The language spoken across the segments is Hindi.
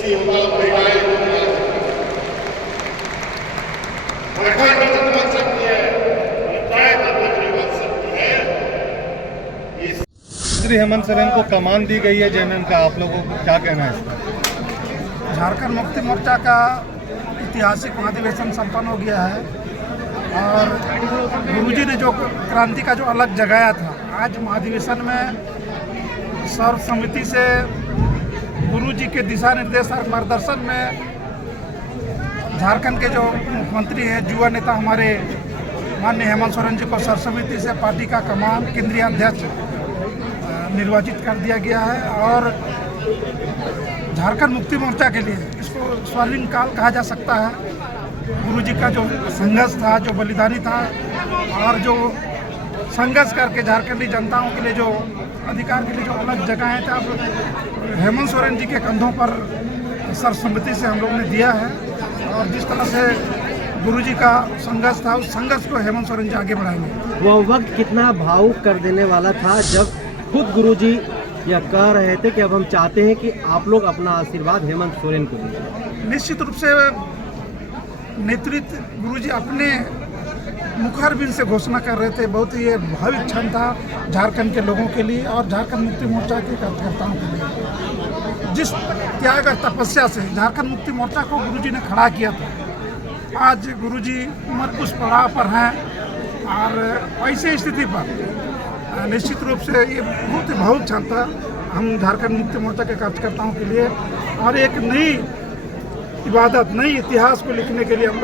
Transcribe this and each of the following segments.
किसी होटल महिलाएं बन सकती है, पंचायत अध्यक्ष बन सकती है। श्री हेमंत सोरेन को कमान दी गई है जेएमएम का, आप लोगों को क्या कहना है इसका? झारखंड मुक्ति मोर्चा का ऐतिहासिक महाधिवेशन संपन्न हो गया है और गुरुजी ने जो क्रांति का जो अलग जगाया था, आज महाधिवेशन में सर्वसम्मति से गुरुजी के दिशा निर्देश और मार्गदर्शन में झारखंड के जो मुख्यमंत्री हैं, युवा नेता हमारे माननीय हेमंत सोरेन जी को सर्वसम्मति से पार्टी का कमान केंद्रीय अध्यक्ष निर्वाचित कर दिया गया है। और झारखंड मुक्ति मोर्चा के लिए इसको स्वर्णिम काल कहा जा सकता है। गुरुजी का जो संघर्ष था, जो बलिदानी था और जो संघर्ष करके झारखंडी जनताओं के लिए जो अधिकार के लिए जो अलग जगहें थे, अब हेमंत सोरेन जी के कंधों पर सर्वसम्मति से हम लोग ने दिया है। और जिस तरह से गुरुजी का संघर्ष था, उस संघर्ष को हेमंत सोरेन जी आगे बढ़ाएंगे। वह वक्त कितना भावुक कर देने वाला था जब खुद गुरुजी यह कह रहे थे कि अब हम चाहते हैं कि आप लोग अपना आशीर्वाद हेमंत सोरेन को दीजिए। निश्चित रूप से नेतृत्व गुरुजी अपने मुखारबिंद से घोषणा कर रहे थे। बहुत ही भावुक क्षण था झारखंड के लोगों के लिए और झारखंड मुक्ति मोर्चा के कार्यकर्ताओं के लिए। जिस त्याग और तपस्या से झारखंड मुक्ति मोर्चा को गुरुजी ने खड़ा किया था, आज गुरुजी उम्र उस पड़ाव पर हैं और ऐसी स्थिति पर निश्चित रूप से ये बहुत ही भावुक क्षण था हम झारखंड मुक्ति मोर्चा के कार्यकर्ताओं के लिए। और एक नई इबादत, नई इतिहास को लिखने के लिए हम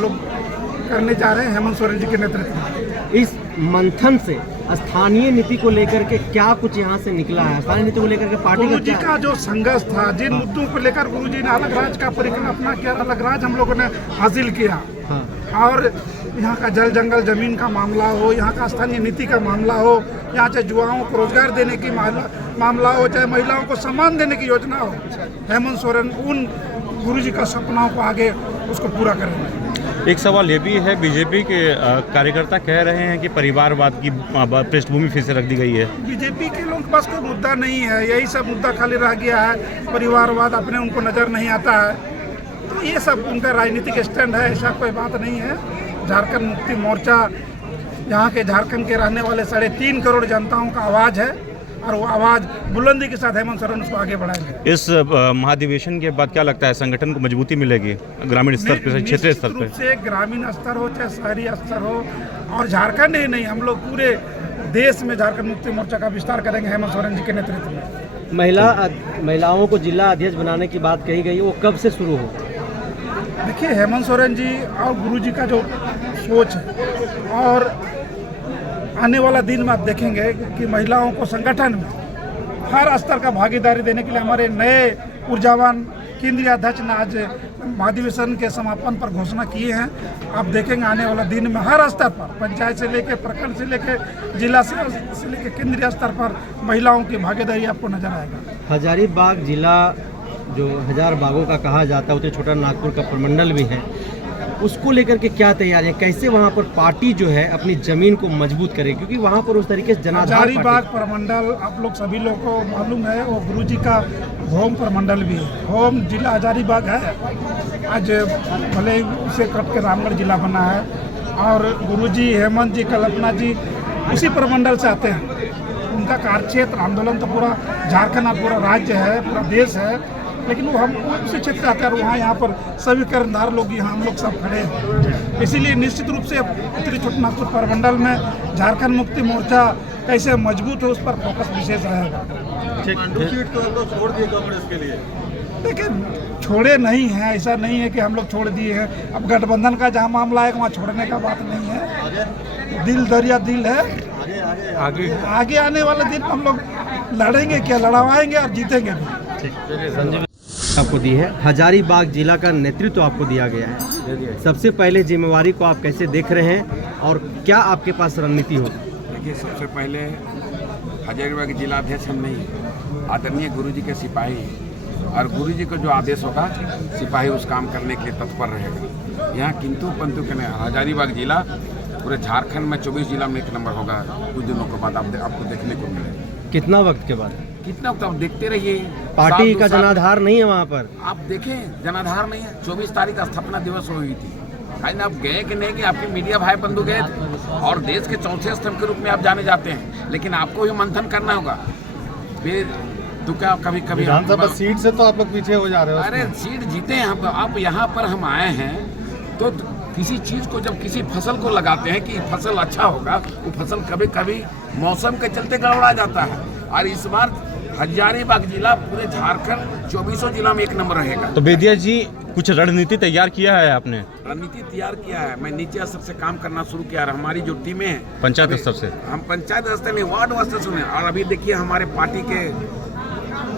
लोग करने जा रहे हैं हेमंत सोरेन जी के नेतृत्व में। इस मंथन से स्थानीय नीति को लेकर के क्या कुछ यहाँ से निकला है? स्थानीय नीति को लेकर के पार्टी गुरुजी का जो संघर्ष था, जिन मुद्दों को लेकर गुरुजी ने अलग राज का परिकल्पना किया, अलग राज हम लोगों ने हासिल किया। हाँ। और यहाँ का जल जंगल जमीन का मामला हो, यहाँ का स्थानीय नीति का मामला हो, यहाँ चाहे युवाओं को रोजगार देने की मामला हो, चाहे महिलाओं को सम्मान देने की योजना हो, हेमंत सोरेन उन गुरुजी का सपनाओं को आगे उसको पूरा करेंगे। एक सवाल ये भी है, बीजेपी के कार्यकर्ता कह रहे हैं कि परिवारवाद की पृष्ठभूमि फिर से रख दी गई है। बीजेपी के लोगों के पास कोई मुद्दा नहीं है, यही सब मुद्दा खाली रह गया है। परिवारवाद अपने उनको नज़र नहीं आता है, तो ये सब उनका राजनीतिक स्टैंड है, ऐसा कोई बात नहीं है। झारखंड मुक्ति मोर्चा यहाँ के झारखंड के रहने वाले 3.5 करोड़ जनताओं का आवाज़ है और वो आवाज़ बुलंदी के साथ हेमंत सोरेन उसको आगे बढ़ाएंगे। इस महाधिवेशन के बाद क्या लगता है, संगठन को मजबूती मिलेगी ग्रामीण स्तर पर, क्षेत्रीय स्तर पर? से ग्रामीण स्तर हो चाहे शहरी स्तर हो, और झारखंड ही नहीं, हम लोग पूरे देश में झारखंड मुक्ति मोर्चा का विस्तार करेंगे हेमंत सोरेन जी के नेतृत्व में। महिलाओं को जिला अध्यक्ष बनाने की बात कही गई, वो कब से शुरू हो? देखिए, हेमंत सोरेन जी और गुरुजी का जो सोच है, और आने वाला दिन में आप देखेंगे कि महिलाओं को संगठन में हर स्तर का भागीदारी देने के लिए हमारे नए ऊर्जावान केंद्रीय अध्यक्ष ने आज महाधिवेशन के समापन पर घोषणा की है। आप देखेंगे आने वाला दिन में हर स्तर पर, पंचायत से लेकर प्रखंड से लेकर जिला से लेकर केंद्रीय स्तर पर महिलाओं की भागीदारी आपको नजर आएगा। हजारीबाग जिला जो हजार बागों का कहा जाता है, उतने छोटा नागपुर का प्रमंडल भी है, उसको लेकर के क्या तैयारियां, कैसे वहाँ पर पार्टी जो है अपनी जमीन को मजबूत करे, क्योंकि वहाँ पर उस तरीके से जनाधार हजारीबाग प्रमंडल आप लोग सभी लोगों को मालूम है, वो गुरुजी का होम प्रमंडल भी है। होम जिला हजारीबाग है, आज भले ही उसे कट के रामगढ़ जिला बना है। और गुरुजी, हेमंत जी, कल्पना जी उसी प्रमंडल से आते हैं। उनका कार्यक्षेत्र आंदोलन तो पूरा झारखंड और पूरा राज्य है, पूरा देश है, लेकिन वो हम उसी क्षेत्र आते हैं। और यहाँ पर सभी कर्णधार लोग, यहाँ हम लोग सब खड़े हैं। इसीलिए निश्चित रूप से उत्तरी छोटानागपुर प्रमंडल में झारखंड मुक्ति मोर्चा कैसे मजबूत हो, उस पर फोकस विशेष रहेगा। सीट तो छोड़ दिए कांग्रेस के लिए? देखिए, छोड़े नहीं हैं, ऐसा नहीं है कि हम लोग छोड़ दिए हैं। अब गठबंधन का जहाँ मामला है, वहाँ छोड़ने का बात नहीं है। दिल दरिया दिल है, आगे आने वाले दिन हम लोग लड़ेंगे, क्या लड़वाएंगे और जीतेंगे भी। आपको दी है, हजारीबाग जिला का नेतृत्व आपको दिया गया है। सबसे पहले जिम्मेवारी को आप कैसे देख रहे हैं और क्या आपके पास रणनीति हो? देखिए, सबसे पहले हजारीबाग जिला अध्यक्ष हम नहीं, आदरणीय गुरुजी के सिपाही, और गुरुजी को जो आदेश होगा सिपाही उस काम करने के लिए तत्पर रहेगा। यहाँ किंतु परंतु के नहीं, हजारीबाग जिला पूरे झारखंड में 24 जिला में 1 नंबर होगा कुछ दिनों के बाद आपको देखने को मिलेगा। कितना वक्त के बाद? कितना तो आप देखते रहिए। पार्टी साल, 2 का साल जनाधार नहीं है वहाँ पर। आप देखें, जनाधार नहीं है। 24 तारीख का स्थापना दिवस हुई थी, आप गए कि नहीं कि आपके मीडिया भाई बंधु गए थे, और देश के चौथे स्तंभ के रूप में आप जाने जाते हैं, लेकिन आपको भी मंथन करना होगा। फिर तो क्या कभी कभी विधानसभा सीट से तो आप लोग पीछे हो जा रहे हो। अरे सीट जीते हैं हम। आप यहाँ पर हम आए हैं तो किसी चीज़ को, जब किसी फसल को लगाते हैं कि फसल अच्छा होगा, वो फसल कभी कभी मौसम के चलते गड़बड़ा जाता है। और इस बार हजारीबाग जिला पूरे झारखंड 24 जिला में 1 नंबर रहेगा। तो बेदिया जी, कुछ रणनीति तैयार किया है आपने? रणनीति तैयार किया है। मैं नीचे स्तर से काम करना शुरू किया है। हमारी जो टीमें हैं पंचायत स्तर से, हम पंचायत स्तर नहीं, वार्ड स्तर से। और अभी देखिए हमारे पार्टी के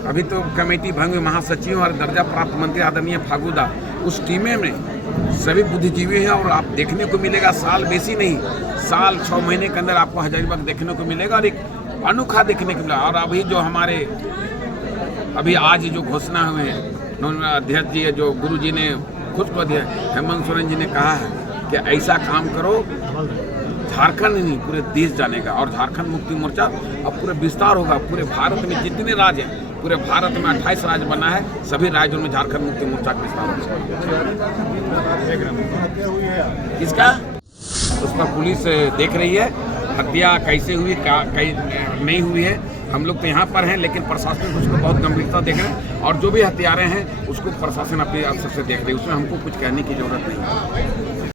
अभी तो कमेटी भंग महासचिव और दर्जा प्राप्त मंत्री आदरणीय फागूदा, उस टीमें में सभी बुद्धिजीवी हैं। और आप देखने को मिलेगा, साल बेसी नहीं, साल 6 महीने के अंदर आपको हजारीबाग देखने को मिलेगा और एक अनोखा देखने को मिलेगा। और अभी जो हमारे अभी आज जो घोषणा हुए हैं अध्यक्ष जी, जो गुरु जी ने खुद को दिया, हेमंत सोरेन जी ने कहा है कि ऐसा काम करो, झारखंड नहीं पूरे देश जानेगा। और झारखंड मुक्ति मोर्चा अब पूरे विस्तार होगा। पूरे भारत में जितने राज्य हैं, पूरे भारत में 28 राज्य बना है, सभी राज्यों में झारखंड मुक्ति मोर्चा का विस्तार होगा। किसका? उस पर पुलिस देख रही है, हत्या कैसे हुई, क्या नहीं हुई है। हम लोग तो यहाँ पर हैं, लेकिन प्रशासन उसको बहुत गंभीरता देख रहे हैं। और जो भी हत्यारे हैं उसको प्रशासन अपने अफसर से देख रही है, उसमें हमको कुछ कहने की जरूरत नहीं है।